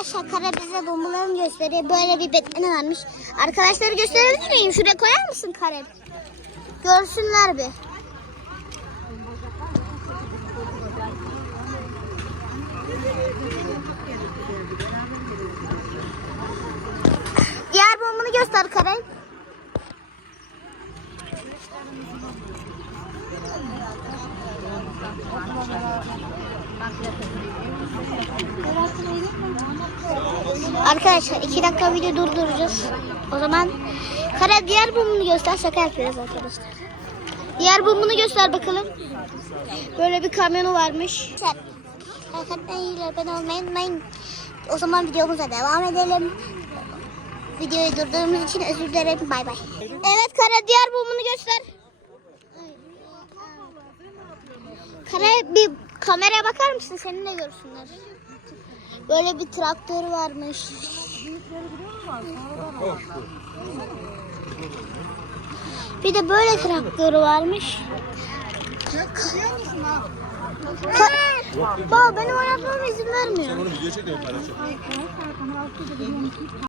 Arkadaşlar Kara bize bombalarını gösteriyor. Böyle bir bekleme varmış. Arkadaşları gösterebilir miyim? Şuraya koyar mısın Kara? Görsünler bir. Diğer bombunu göster Kara. Arkadaşlar iki dakika video durduracağız. O zaman Kara diğer bombunu göster. Şaka yapıyoruz arkadaşlar. Diğer bombunu göster bakalım. Böyle bir kamyonu varmış. Arkadaşlar abone olmayı unutmayın. O zaman videomuza devam edelim. Videoyu durdurduğumuz için özür dilerim. Bay bay. Evet Kara diğer bombunu göster. Kara bir kameraya bakar mısın? Seni de görsünler. Böyle bir traktör varmış. Bir de böyle traktörü varmış. Ka- Baba benim oynatmama izin vermiyor.